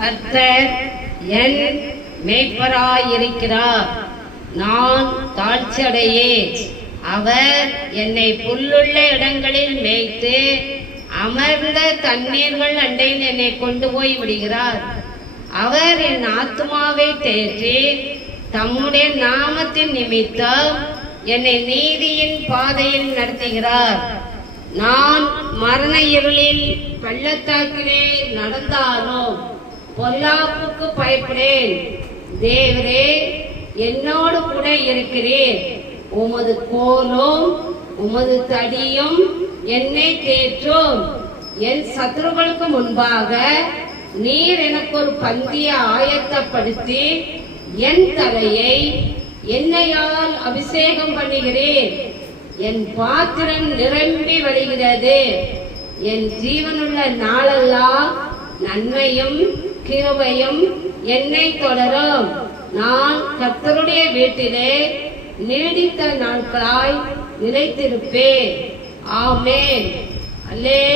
கர்த்தர் என் மேய்ப்பராயிருக்கிறார். நான் தாழ்ச்சியடையேன். அவர் என்னை புல்லுள்ள இடங்களில் மேய்த்து அமர்ந்த தண்ணீர்கள் அண்டையில் என்னை கொண்டு போய் விடுகிறார். அவர் என் ஆத்மாவை தேற்றி தம்முடைய நாமத்தின் நிமித்தம் என்னை நீதியின் பாதையில் நடத்துகிறார். நான் மரண இருளில் பள்ளத்தாக்கிலே நடந்தாலும் பொல்லாப்புக்கு பயப்படேன். தேவரே என்னோடு கூட இருக்கிறேன் உமது கோலும் உமது தடியும் என்னை தேற்றும். என் சத்துருக்களுக்கு முன்பாக நீர் எனக்கு ஒரு பந்திய ஆயத்தப்படுத்தி என் தலையை என்னையால் அபிஷேகம் பண்ணுகிறேன். என் பாத்திரம் நிரம்பி வருகிறது. என் ஜீவனுள்ள நாளெல்லாம் நன்மையும் கிருபையும் என்னை தொடரும். நான் கத்தருடைய வீட்டிலே நீடித்த நாட்களாய் நிலைத்திருப்பேன். ஆமேன். அல்லே